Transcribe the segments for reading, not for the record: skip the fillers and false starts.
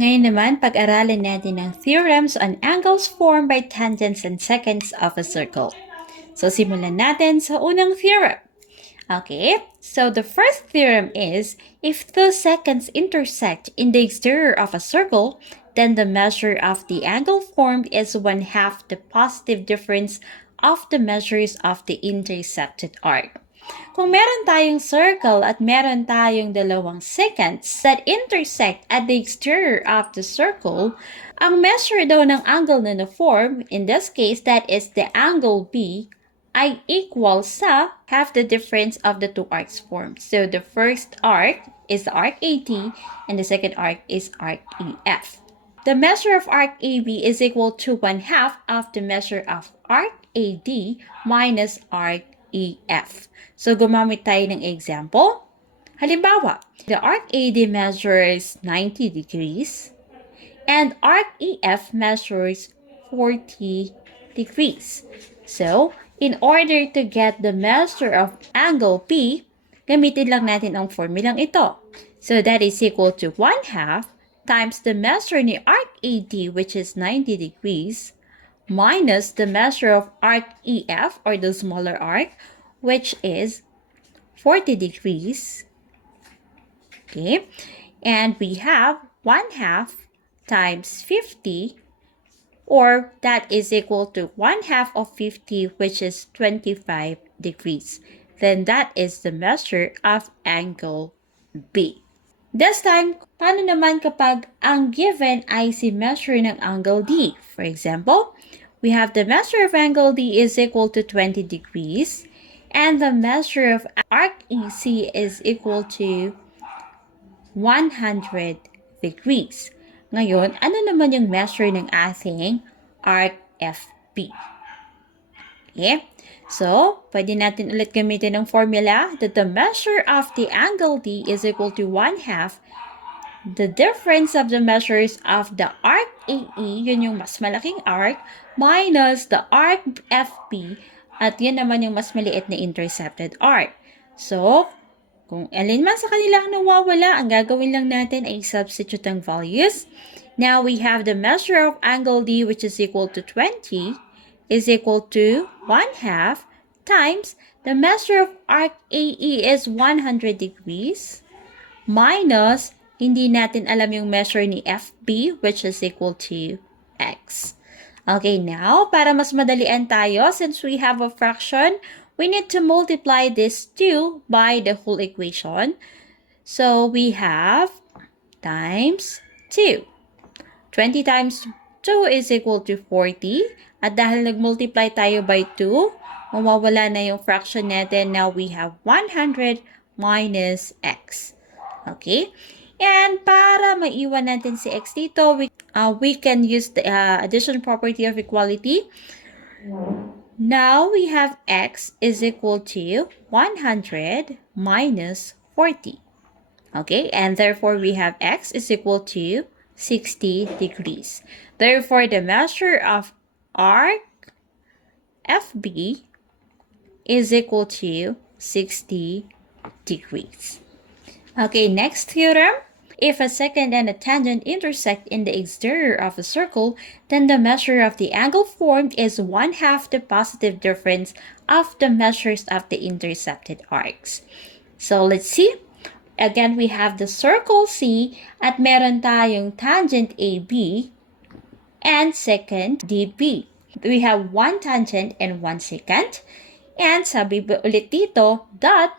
Ngayon naman, pag-aralan natin ang theorems on angles formed by tangents and secants of a circle. So, simulan natin sa unang theorem. Okay, so the first theorem is, if two secants intersect in the exterior of a circle, then the measure of the angle formed is 1/2 the positive difference of the measures of the intersected arc. Kung meron tayong circle at meron tayong dalawang secants that intersect at the exterior of the circle, ang measure daw ng angle na na-form, in this case, that is the angle B, ay equal sa half the difference of the two arcs formed. So the first arc is the arc AT and the second arc is arc EF. The measure of arc AB is equal to 1/2 of the measure of arc AD minus arc EF. So gumamit tayo ng example. Halimbawa, the arc AD measures 90 degrees and arc EF measures 40 degrees. So, in order to get the measure of angle P, gamitin lang natin ang formulang ito. So, that is equal to 1/2 times the measure ni arc AD, which is 90 degrees, minus the measure of arc EF, or the smaller arc, which is 40 degrees. Okay, and we have 1/2 times 50, or that is equal to 1/2 of 50, which is 25 degrees. Then that is the measure of angle B. This time, paano naman kapag ang given ay si measure ng angle D? For example, we have the measure of angle D is equal to 20 degrees, and the measure of arc EC is equal to 100 degrees. Ngayon, ano naman yung measure ng ating arc FP? Okay? So, pwede natin ulit gamitin ang formula that the measure of the angle D is equal to 1/2 the difference of the measures of the arc AE, yun yung mas malaking arc, minus the arc FP, at yun naman yung mas maliit na intercepted arc. So, kung alin man sa kanila ang nawawala, ang gagawin lang natin ay substitute ang values. Now, we have the measure of angle D, which is equal to 20, is equal to 1/2 times the measure of arc AE is 100 degrees, minus, hindi natin alam yung measure ni FB, which is equal to X. Okay, now, para mas madalian tayo, since we have a fraction, we need to multiply this 2 by the whole equation. So, we have times 2. 20 times 2 is equal to 40. At dahil nag-multiply tayo by 2, mawawala na yung fraction natin. Now, we have 100 minus X. Okay? And para maiwan natin si X dito, we can use the addition property of equality. Now, we have X is equal to 100 minus 40. Okay? And therefore, we have X is equal to 60 degrees. Therefore, the measure of arc FB is equal to 60 degrees. Okay, next theorem. If a secant and a tangent intersect in the exterior of a circle, then the measure of the angle formed is 1/2 the positive difference of the measures of the intercepted arcs. So, let's see. Again, we have the circle C at meron tayong tangent AB and secant DB. We have one tangent and one secant. And sabi ulit dito that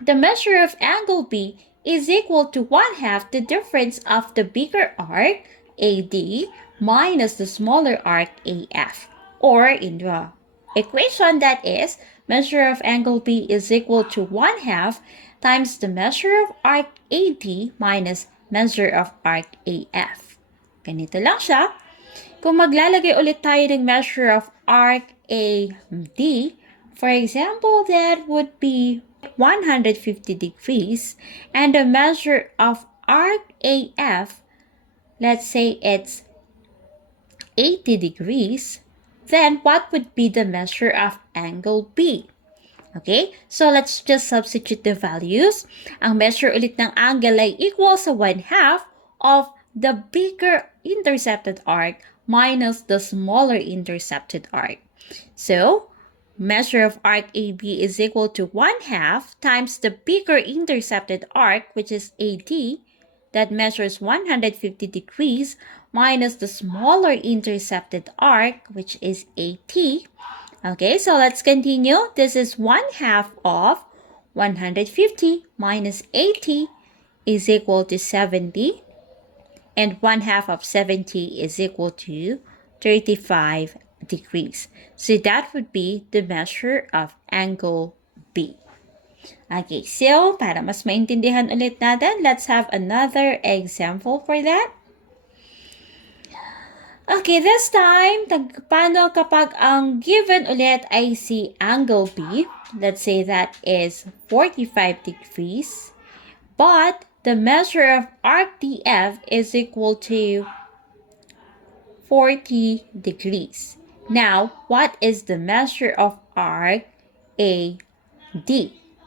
the measure of angle B is equal to 1/2 the difference of the bigger arc, AD, minus the smaller arc, AF. Or in the equation, that is, measure of angle B is equal to 1/2 times the measure of arc AD minus measure of arc AF. Ganito lang siya. Kung maglalagay ulit tayo ng measure of arc AD, for example, that would be 150 degrees, and the measure of arc AF, let's say it's 80 degrees, then what would be the measure of angle B? Okay, so let's just substitute the values. Ang measure ulit ng angle ay equal sa 1/2 of the bigger intercepted arc minus the smaller intercepted arc. So, measure of arc AB is equal to 1/2 times the bigger intercepted arc, which is AD, that measures 150 degrees, minus the smaller intercepted arc, which is AT. Okay, so let's continue. This is 1/2 of 150 minus 80 is equal to 70. And 1/2 of 70 is equal to 35 degrees. So that would be the measure of angle B. Okay, so para mas maintindihan ulit natin, let's have another example for that. Okay, this time, paano kapag ang given ulit ay si angle B, let's say that is 45 degrees, but the measure of arc DF is equal to 40 degrees. Now, what is the measure of arc AD?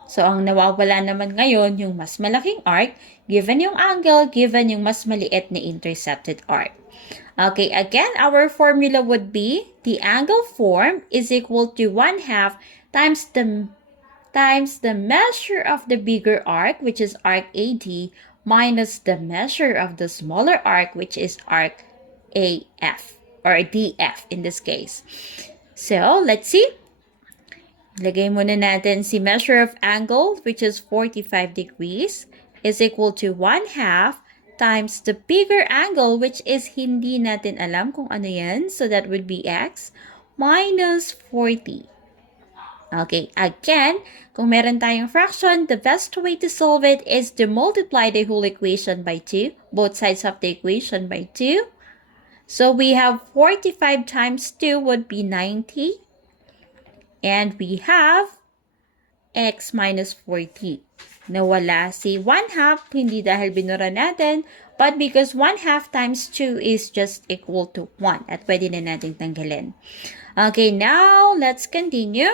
So, ang nawawala naman ngayon yung mas malaking arc, given yung angle, given yung mas maliit na intercepted arc. Okay, again, our formula would be the angle formed is equal to 1/2 times the measure of the bigger arc, which is arc AD, minus the measure of the smaller arc, which is arc AF, or DF in this case. So, let's see. Lagay muna natin si measure of angle, which is 45 degrees, is equal to 1/2 times the bigger angle, which is hindi natin alam kung ano yan. So, that would be x minus 40. Okay, again, kung meron tayong fraction, the best way to solve it is to multiply the whole equation by 2, both sides of the equation by 2. So, we have 45 times 2 would be 90. And we have x minus 40. Nawala si 1/2, hindi dahil binura natin, but because 1/2 times 2 is just equal to 1 at pwede na natin tanggalin. Okay, now let's continue.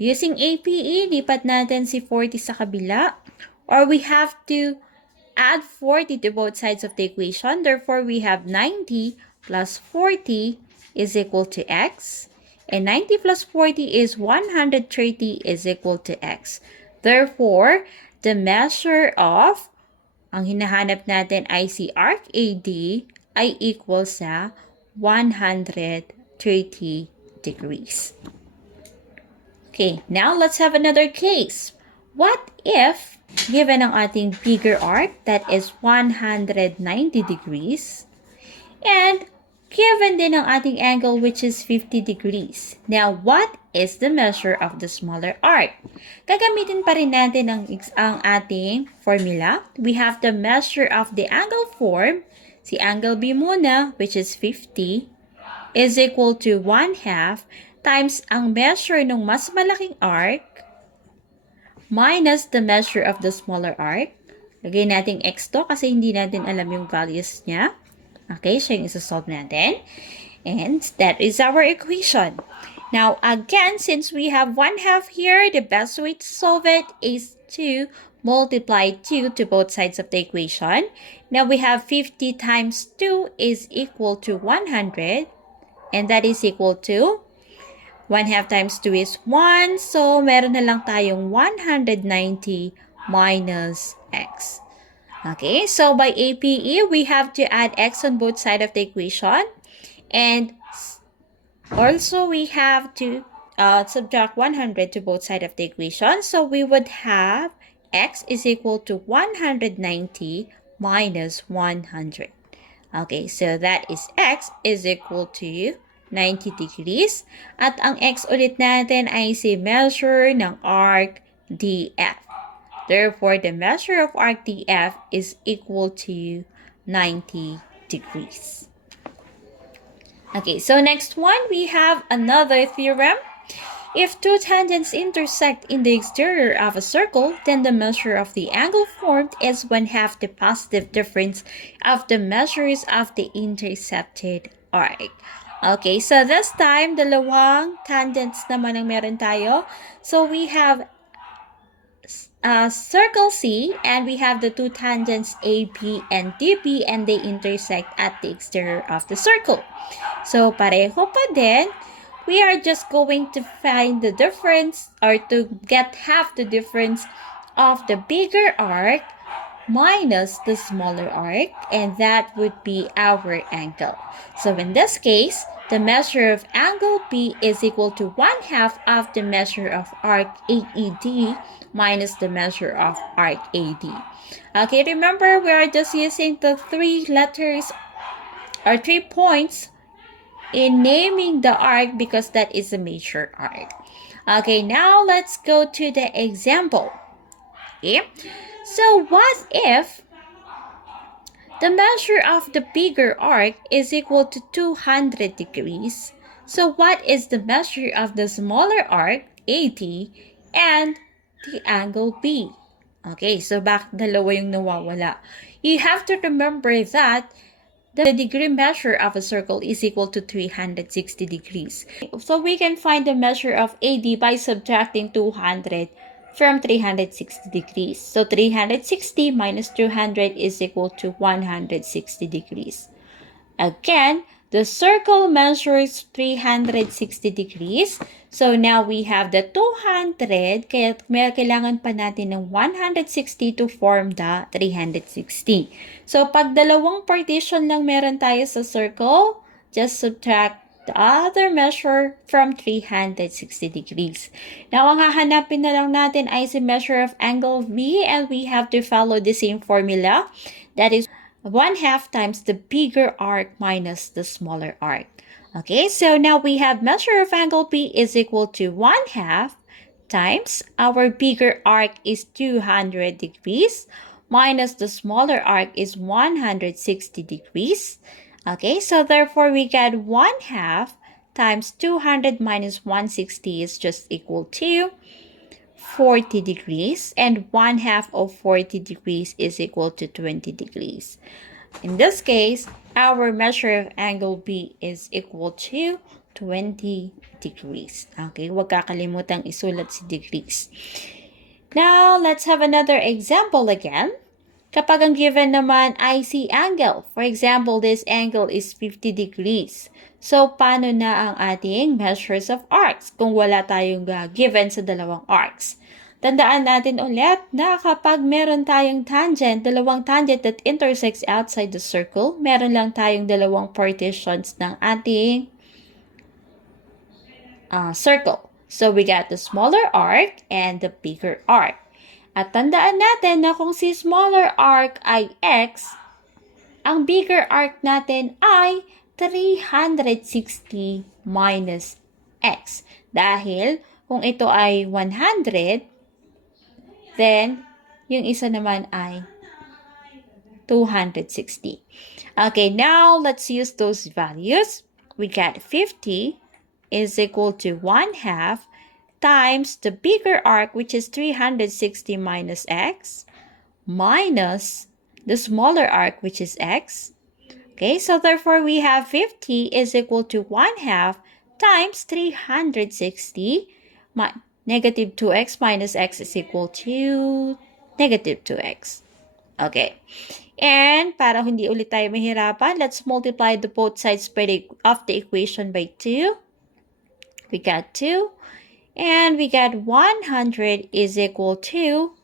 Using APE, lipat natin si 40 sa kabila, or we have to add 40 to both sides of the equation. Therefore, we have 90 plus 40 is equal to x. And 90 plus 40 is 130 is equal to x. Therefore, the measure of, ang hinahanap natin ay si arc AD ay equal sa 130 degrees. Okay, now let's have another case. What if, given ang ating bigger arc, that is 190 degrees, and given din ang ating angle, which is 50 degrees. Now, what is the measure of the smaller arc? Gagamitin pa rin natin ang ating formula. We have the measure of the angle formed, si angle B muna, which is 50, is equal to 1/2 times ang measure ng mas malaking arc minus the measure of the smaller arc. Lagay natin x to kasi hindi natin alam yung values niya. Okay, so yung isa-solve natin. And that is our equation. Now, again, since we have 1/2 here, the best way to solve it is to multiply 2 to both sides of the equation. Now, we have 50 times 2 is equal to 100. And that is equal to 1/2 times 2 is 1. So, meron na lang tayong 190 minus x. Okay, so by APE, we have to add x on both sides of the equation. And also, we have to subtract 100 to both sides of the equation. So, we would have x is equal to 190 minus 100. Okay, so that is x is equal to 90 degrees. At ang x ulit natin ay si measure ng arc DF. Therefore, the measure of arc DF is equal to 90 degrees. Okay, so next one, we have another theorem. If two tangents intersect in the exterior of a circle, then the measure of the angle formed is 1/2 the positive difference of the measures of the intercepted arc. Okay, so this time, dalawang tangents naman ang meron tayo. So we have circle C, and we have the two tangents AB and DB, and they intersect at the exterior of the circle. So, pareho pa din. We are just going to find the difference, or to get half the difference of the bigger arc minus the smaller arc, and that would be our angle. So in this case, the measure of angle B is equal to 1/2 of the measure of arc AED minus the measure of arc AD. Okay, remember we are just using the 3 letters or 3 points in naming the arc because that is a major arc. Okay, now let's go to the example. Okay, so what if the measure of the bigger arc is equal to 200 degrees? So what is the measure of the smaller arc, AD, and the angle B? Okay, so bakit dalawa yung nawawala? You have to remember that the degree measure of a circle is equal to 360 degrees. So we can find the measure of AD by subtracting 200 from 360 degrees. So 360 minus 200 is equal to 160 degrees. Again, the circle measures 360 degrees. So now we have the 200, kaya may kailangan pa natin ng 160 to form the 360. So pag dalawang partition lang meron tayo sa circle, just subtract the other measure from 360 degrees. Now, ang hahanapin na lang natin ay si measure of angle V, and we have to follow the same formula. That is 1/2 times the bigger arc minus the smaller arc. Okay, so now we have measure of angle B is equal to 1/2 times our bigger arc is 200 degrees minus the smaller arc is 160 degrees. Okay, so therefore we get 1/2 times 200 minus 160 is just equal to 40 degrees, and 1/2 of 40 degrees is equal to 20 degrees. In this case, our measure of angle B is equal to 20 degrees. Okay, huwag kakalimutang isulat si degrees. Now, let's have another example again. Kapag ang given naman ay si angle, for example, this angle is 50 degrees. So, paano na ang ating measures of arcs kung wala tayong given sa dalawang arcs? Tandaan natin ulit na kapag meron tayong tangent, dalawang tangent that intersects outside the circle, meron lang tayong dalawang partitions ng ating circle. So, we got the smaller arc and the bigger arc. At tandaan natin na kung si smaller arc ay x, ang bigger arc natin ay 360 minus x. Dahil kung ito ay 100, then yung isa naman ay 260. Okay, now let's use those values. We got 50 is equal to 1/2 times the bigger arc, which is 360 minus x, minus the smaller arc, which is x. Okay, so therefore we have 50 is equal to 1/2 times 360, negative 2x minus x is equal to negative 2x. Okay. And para hindi ulit tayo mahirapan, let's multiply the both sides of the equation by 2. We got 2. And we got 100 is equal to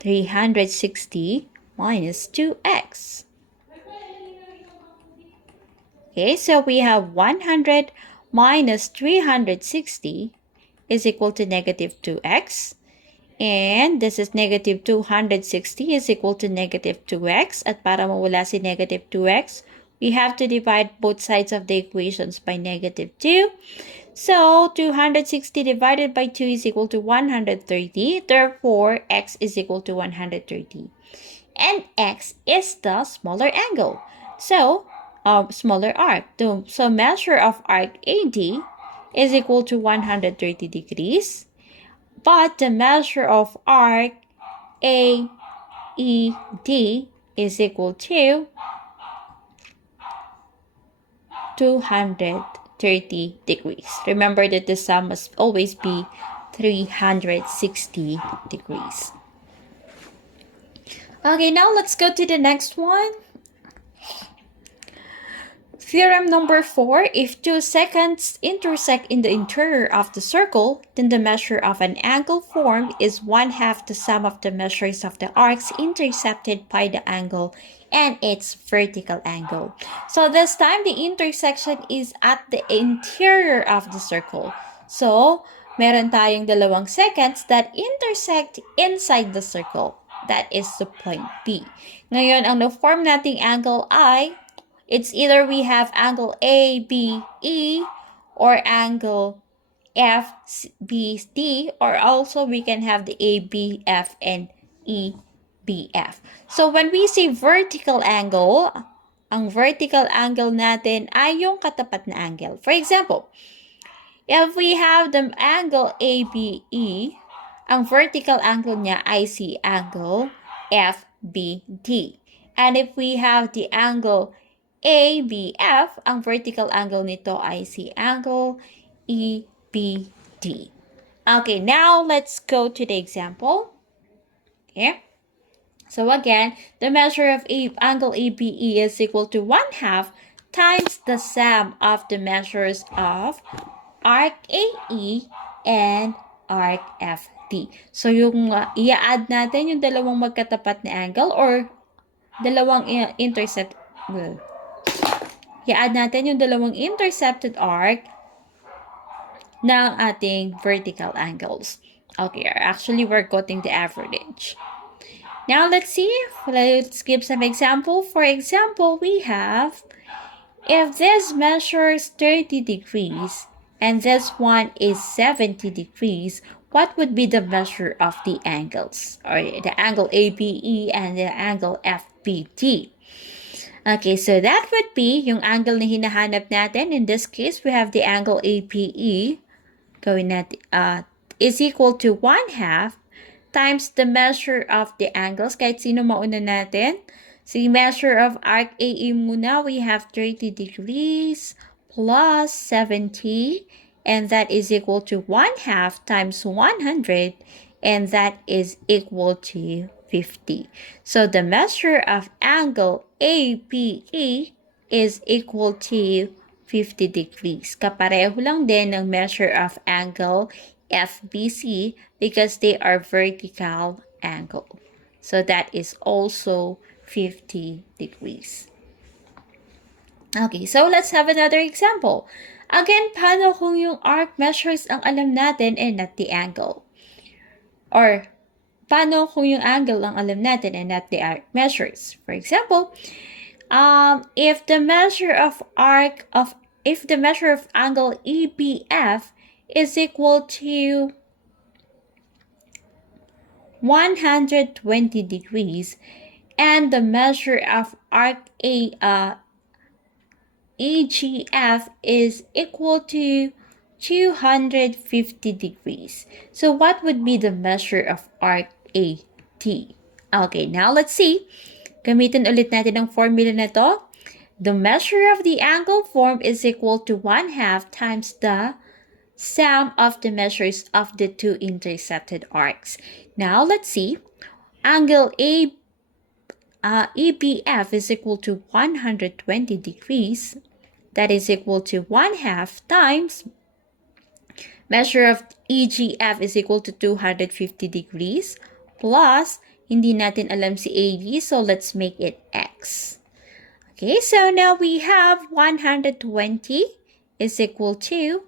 360 minus 2x. Okay, so we have 100 minus 360 is equal to negative 2x. And this is negative 260 is equal to negative 2x. At para mawala si negative 2x, we have to divide both sides of the equations by negative 2. So, 260 divided by 2 is equal to 130. Therefore, x is equal to 130. And x is the smaller angle. So, smaller arc. So, measure of arc AD is equal to 130 degrees. But the measure of arc AED is equal to 230 degrees. Remember that the sum must always be 360 degrees. Okay, now let's go to the next one. Theorem number 4, if 2 seconds intersect in the interior of the circle, then the measure of an angle formed is 1/2 the sum of the measures of the arcs intercepted by the angle and its vertical angle. So this time, the intersection is at the interior of the circle. So, meron tayong 2 seconds that intersect inside the circle. That is the point P. Ngayon, ang na-form nating angle ay it's either we have angle ABE or angle FBD, or also we can have the ABF and EBF. So when we say vertical angle, ang vertical angle natin ay yung katapat na angle. For example, if we have the angle ABE, ang vertical angle niya ay si angle FBD. And if we have the angle ABF, ang vertical angle nito ay si angle EBD. Okay, now let's go to the example. Okay. So again, the measure of angle ABE is equal to 1/2 times the sum of the measures of arc AE and arc FD. So yung i-add natin yung dalawang magkatapat na angle or dalawang intercept. I-add natin yung dalawang intercepted arc ng ating vertical angles. Okay, actually we're getting the average. Now let's see, let's give some example. For example, we have, if this measures 30 degrees and this one is 70 degrees, what would be the measure of the angles? Or the angle ABE and the angle FBD. Okay, so that would be yung angle na hinahanap natin. In this case, we have the angle APE going at, is equal to 1/2 times the measure of the angles. Kahit sino mauna natin. So, the measure of arc AE muna, we have 30 degrees plus 70. And that is equal to 1/2 times 100. And that is equal to 50. So the measure of angle APE is equal to 50 degrees. Kapareho lang din ng measure of angle FBC because they are vertical angle. So that is also 50 degrees. Okay, so let's have another example. Again, paano kung yung arc measures ang alam natin and not the angle? Or paano kung yung angle ang alam natin and not the arc measures? For example, if the measure of angle EBF is equal to 120 degrees and the measure of arc EGF is equal to 250 degrees. So what would be the measure of arc AT? Okay, now let's see. Gamitin ulit natin ang formula na to. The measure of the angle formed is equal to 1/2 times the sum of the measures of the two intercepted arcs. Now let's see. Angle EBF is equal to 120 degrees. That is equal to 1/2 times measure of EGF is equal to 250 degrees plus, hindi natin alam si AD, so let's make it X. Okay, so now we have 120 is equal to,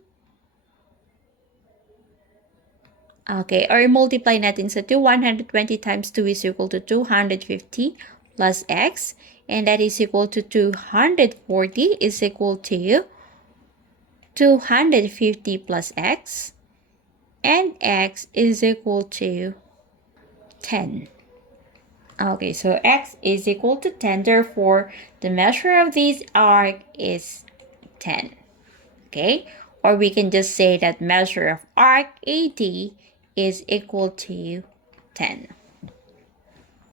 okay, or multiply natin sa 2. 120 times 2 is equal to 250 plus X. And that is equal to 240 is equal to 250 plus X. And X is equal to 10. Okay, so X is equal to 10. Therefore, the measure of this arc is 10. Okay? Or we can just say that measure of arc AD is equal to 10.